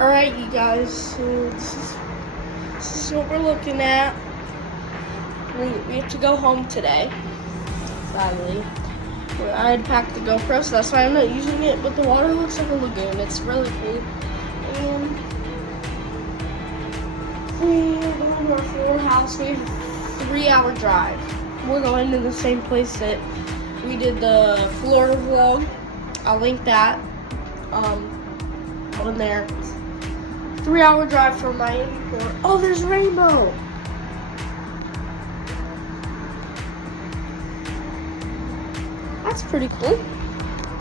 Alright, you guys, so this is what we're looking at. We have to go home today, sadly. I had packed the GoPro, so that's why I'm not using it, but the water looks like a lagoon. It's really cool. And we're going to our floor house. We have a 3-hour drive. We're going to the same place that we did the Florida vlog. I'll link that on there. 3-hour drive from Miami Port. Oh, there's rainbow. That's pretty cool.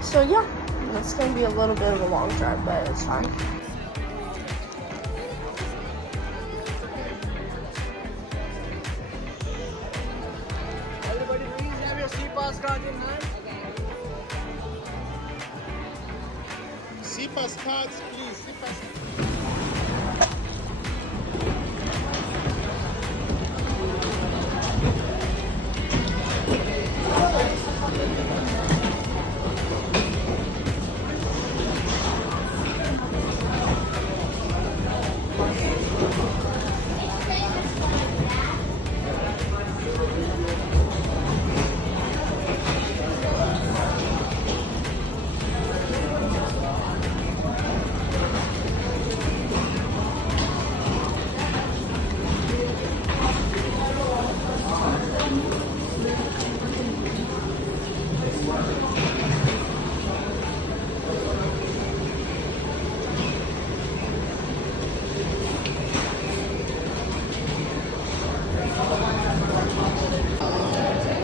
So yeah, it's gonna be a little bit of a long drive, but it's fine. Everybody please have your CPAS card in hand. CPAS cards, please. CPAS.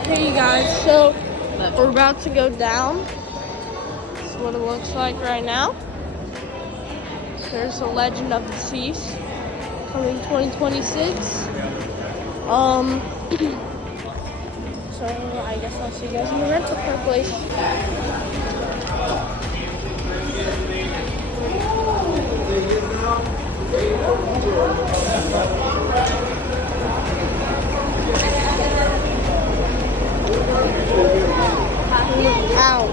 Hey you guys, so we're about to go down. This is what it looks like right now. There's the Legend of the Seas coming 2026. So I guess I'll see you guys in the rental car place. Ouch.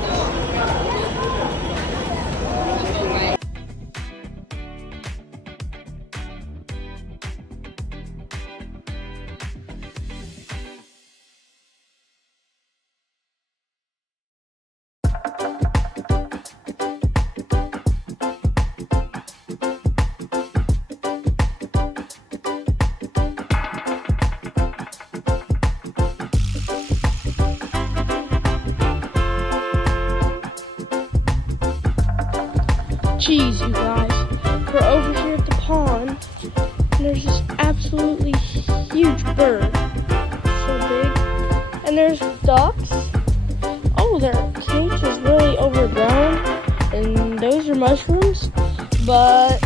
Jeez, you guys, we're over here at the pond, and there's this absolutely huge bird, so big, and there's ducks. Oh, their cage is really overgrown, and those are mushrooms, but